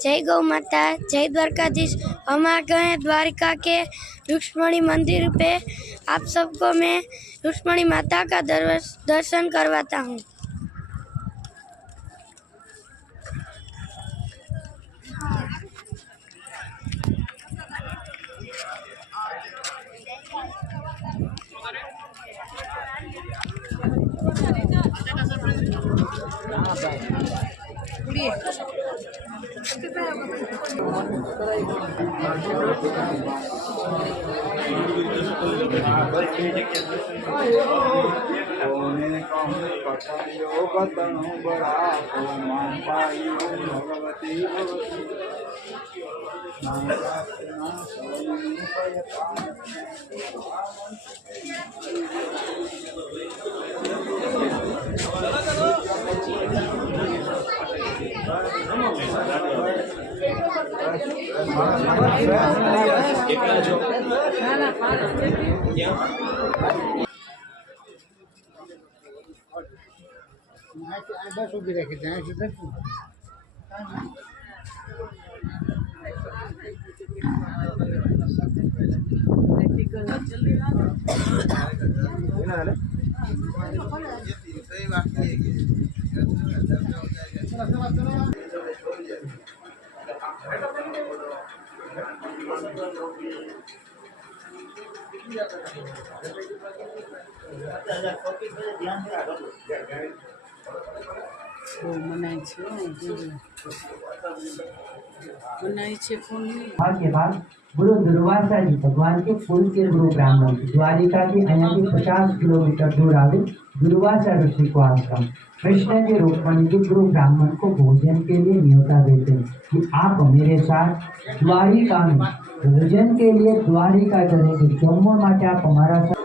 जय गौ माता, जय द्वारकाधीश। हम आ गए हैं द्वारिका के रुक्मणी मंदिर पे। आप सबको मैं रुक्मणी माता का दर्शन करवाता हूँ। के बाद गुरु दुर्वासा जी भगवान के कुल के गुरु ब्राह्मण द्वारिका की अहियाँ 50 किलोमीटर दूर आवे दुर्वासा ऋषि को आश्रम कृष्ण जी रुक्मणी जी गुरु ब्राह्मण को भोजन के लिए न्योता देते हैं कि आप मेरे साथ द्वारिका में भोजन के लिए द्वारिका चलेंगे। जम्मू माटे आप हमारा साथ